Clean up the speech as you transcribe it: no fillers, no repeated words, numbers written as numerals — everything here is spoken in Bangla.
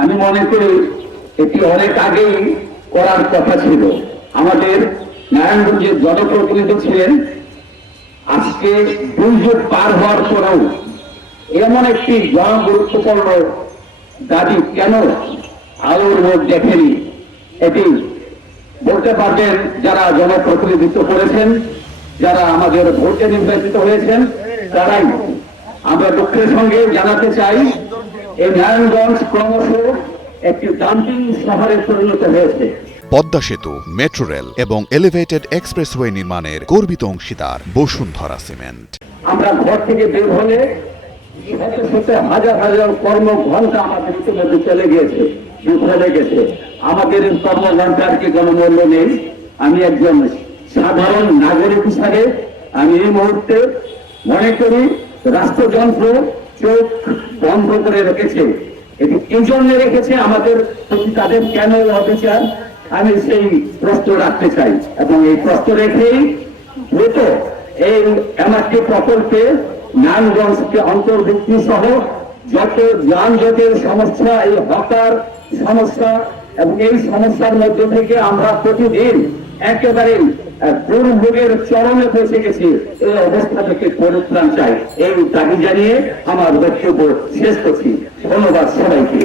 আমি মনে করি এটি অনেক আগেই করার কথা ছিল। আমাদের নারায়ণগঞ্জের জনপ্রতিনিধি ছিলেন, আজকে দুর্যোগ পার হওয়ার পরেও এমন একটি জনগুরুত্বপূর্ণ দাবি কেন আলোর মুখ দেখেনি, এটি বলতে পারবেন যারা জনপ্রতিনিধিত্ব করেছেন, যারা আমাদের ভোটে নির্বাচিত হয়েছেন তারাই। আমরা দুঃখের সঙ্গে জানাতে চাই, এই নারায়ণগঞ্জ ক্রমশ একটি ডাম্পিং শহরে পরিণত হয়েছে। পদ্মা সেতু, মেট্রো রেল এবং এলিভেটেড এক্সপ্রেসওয়ে নির্মাণের গর্বিত অংশীদার বসুন্ধরা সিমেন্ট। আমরা ঘর থেকে বের হলে শত শত হাজার হাজার কর্মঘণ্টা আমাদের ইতিমধ্যে চলে গিয়েছে, বিফলে গেছে। আমাদের এই কর্মঘণ্টার কি কোনো মূল্য নেই? আমি একজন সাধারণ নাগরিক হিসাবে আমি এই মুহূর্তে মনে করি রাষ্ট্রযন্ত্র চোখ বন্ধ করে রেখেছে। এটি কি জন্য রেখেছে, আমাদের প্রতি তাদের কেন অবিচার, আমি সেই প্রশ্ন রাখতে চাই। এবং এই প্রশ্ন রেখেই দ্রুত এই এমআরটি প্রকল্পে নারায়ণগঞ্জকে অন্তর্ভুক্তি সহ যত যানজটের সমস্যা, এই হকার সমস্যা এবং এই সমস্যার মধ্যে থেকে আমরা প্রতিদিন একেবারে দুর্ভোগের চরমে পৌঁছে গেছি, এই অবস্থা থেকে পরিত্রাণ চাই। এই দাবি জানিয়ে আমার বক্তব্য শেষ করছি। ধন্যবাদ সবাইকে।